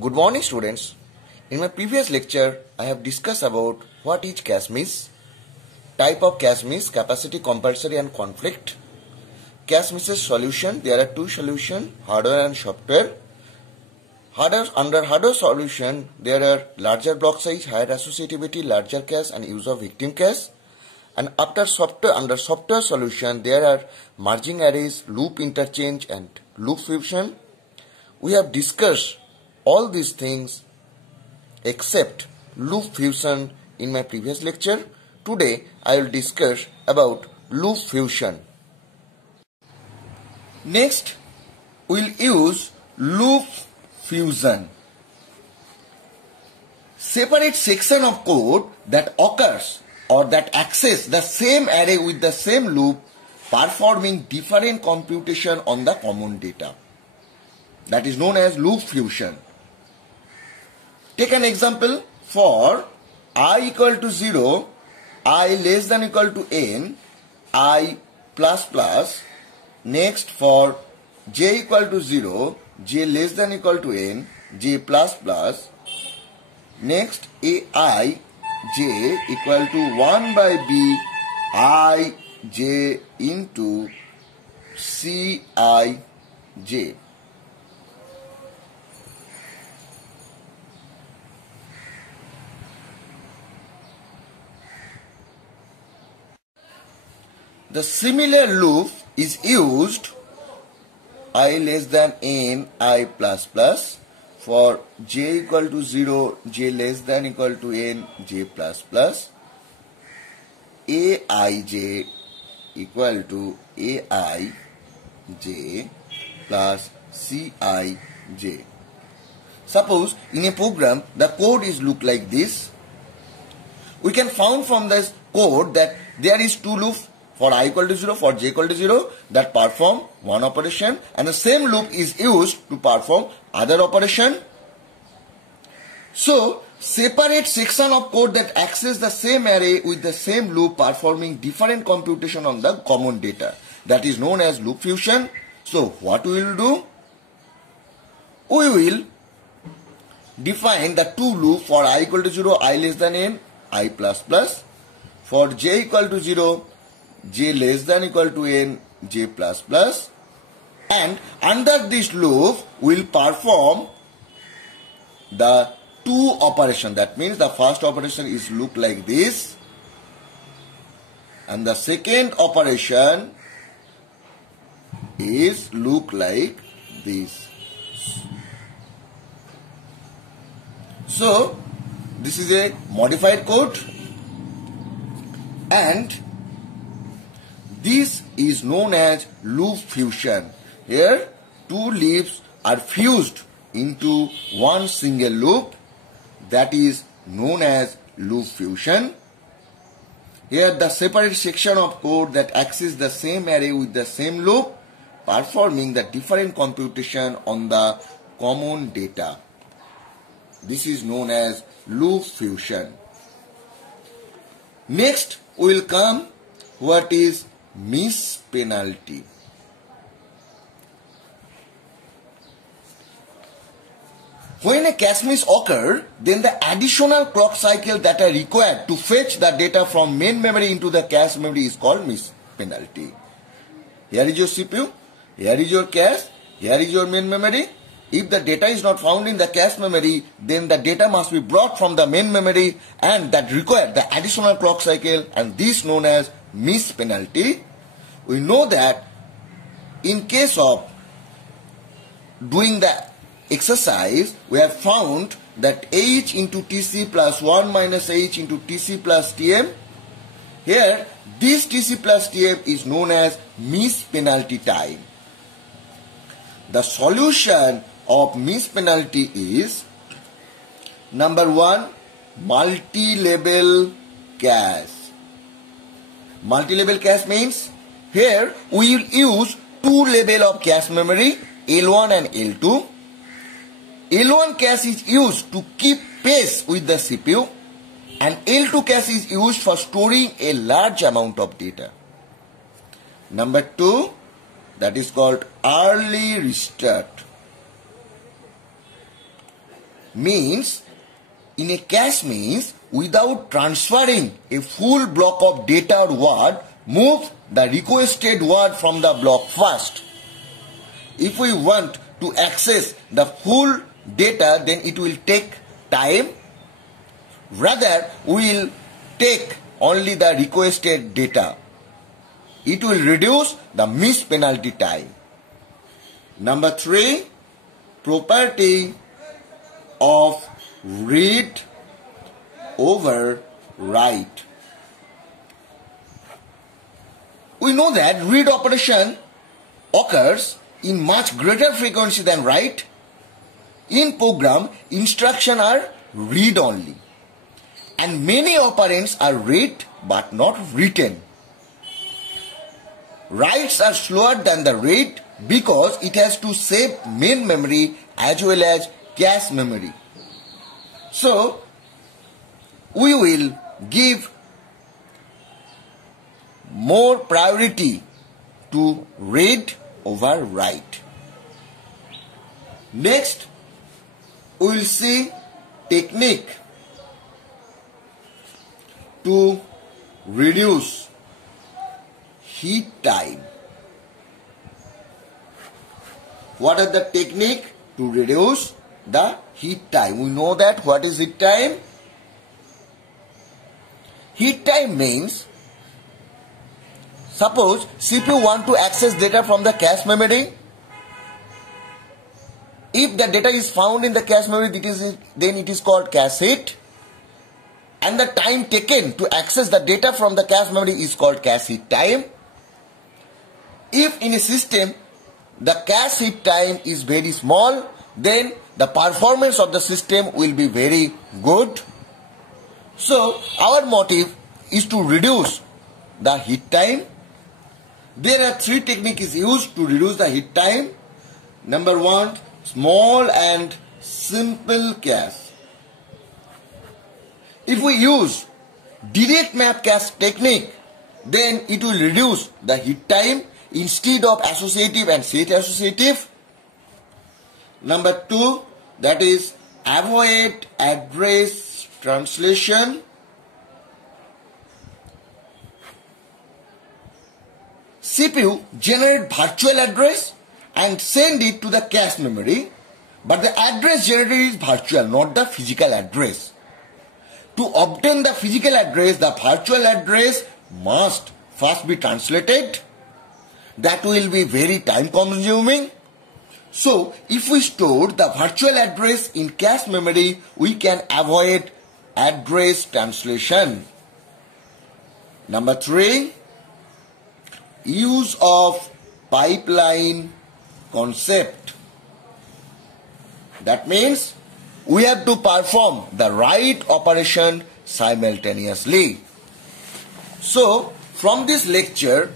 Good morning, students. In my previous lecture, I have discussed about what is cache miss, type of cache miss, capacity, compulsory and conflict. Cache misses solution, there are two solutions, hardware and software. Under hardware solution, there are larger block size, higher associativity, larger cache and use of victim cache. And under software solution, there are merging arrays, loop interchange and loop fusion. We have discussed all these things except loop fusion in my previous lecture. Today I will discuss about loop fusion. Next we will use loop fusion. Separate section of code that occurs or that access the same array with the same loop performing different computation on the common data. That is known as loop fusion. Take an example for I equal to 0, I less than equal to n, I plus plus. Next for j equal to 0, j less than equal to n, j plus plus. Next ai j equal to 1 by b I j into c I j. The similar loop is used I less than n, I plus plus. For j equal to 0, j less than equal to n, j plus plus. aij equal to ai j plus cij. Suppose in a program the code is look like this. We can find from this code that there is two loops for I equal to 0, for j equal to 0 that perform one operation, and the same loop is used to perform other operation. So separate section of code that access the same array with the same loop performing different computation on the common data. That is known as loop fusion. So what we will do? We will define the two loops for I equal to 0, I less than n, I plus plus. For j equal to 0, j less than equal to n, j plus plus, and under this loop we will perform the two operation. That means the first operation is look like this and the second operation is look like this. So this is a modified code and this is known as loop fusion. Here two loops are fused into one single loop, that is known as loop fusion. Here the separate section of code that access the same array with the same loop performing the different computation on the common data. This is known as loop fusion. Next we will come what is miss penalty. When a cache miss occurs, then the additional clock cycle that are required to fetch the data from main memory into the cache memory is called miss penalty. Here is your CPU, here is your cache, here is your main memory. If the data is not found in the cache memory, then the data must be brought from the main memory and that require the additional clock cycle, and this known as miss penalty. We know that in case of doing the exercise, we have found that h into tc plus 1 minus h into tc plus tm. Here this tc plus tm is known as miss penalty time. The solution of miss penalty is number 1, multi-level cache. Multi-level cache means here we will use two level of cache memory, L1 and L2. L1 cache is used to keep pace with the CPU and L2 cache is used for storing a large amount of data. Number 2, that is called early restart. means in a cache means without transferring a full block of data or word, move the requested word from the block first. If we want to access the full data, then it will take time. Rather, we will take only the requested data. It will reduce the miss penalty time. Number 3, property of read over write. We know that read operation occurs in much greater frequency than write. In program, instructions are read only, and many operands are read but not written. Writes are slower than the read because it has to save main memory as well as cache memory. So, we will give more priority to read over write. Next, we will see technique to reduce heat time. What are the technique to reduce the heat time? We know that what is heat time? Heat time means, suppose CPU want to access data from the cache memory. If the data is found in the cache memory, then it is called cache hit. And the time taken to access the data from the cache memory is called cache hit time. If in a system the cache hit time is very small, then the performance of the system will be very good. So, our motive is to reduce the heat time. There are 3 techniques used to reduce the heat time. Number 1, small and simple cache. If we use direct map cache technique, then it will reduce the heat time instead of associative and set associative. Number 2, that is avoid address translation. CPU generate virtual address and send it to the cache memory, but the address generated is virtual, not the physical address. To obtain the physical address, the virtual address must first be translated. That will be very time consuming. So, if we store the virtual address in cache memory, we can avoid address translation. Number 3, use of pipeline concept. That means we have to perform the write operation simultaneously. So, from this lecture,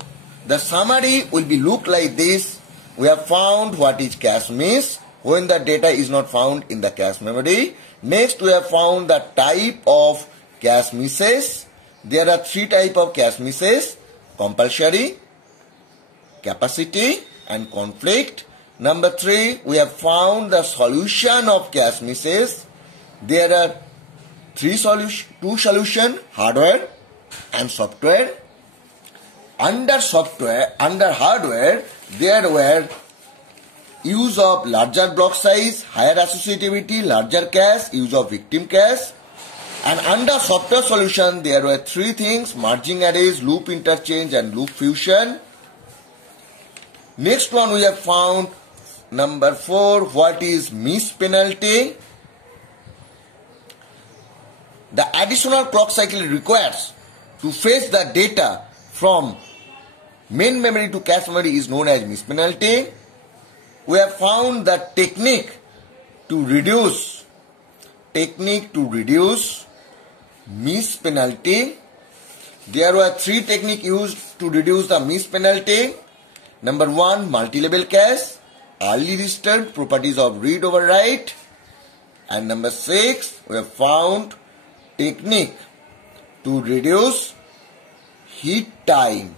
the summary will be look like this. We have found what is cache miss when the data is not found in the cache memory. Next, we have found the type of cache misses. There are 3 types of cache misses: compulsory, capacity, and conflict. Number 3, we have found the solution of cache misses. There are 2 solutions: hardware and software. Under hardware, there were use of larger block size, higher associativity, larger cache, use of victim cache. And under software solution, there were 3 things: merging arrays, loop interchange, and loop fusion. Next one we have found, number 4, what is miss penalty? The additional clock cycle requires to fetch the data from main memory to cache memory is known as miss penalty. We have found the technique to reduce miss penalty. There were 3 techniques used to reduce the miss penalty. Number 1, multi-level cache, early registered, properties of read over write. And number 6, we have found technique to reduce heat time.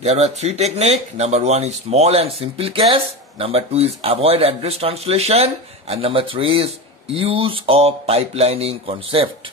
There are 3 techniques. Number 1 is small and simple cache. Number 2 is avoid address translation. And number 3 is use of pipelining concept.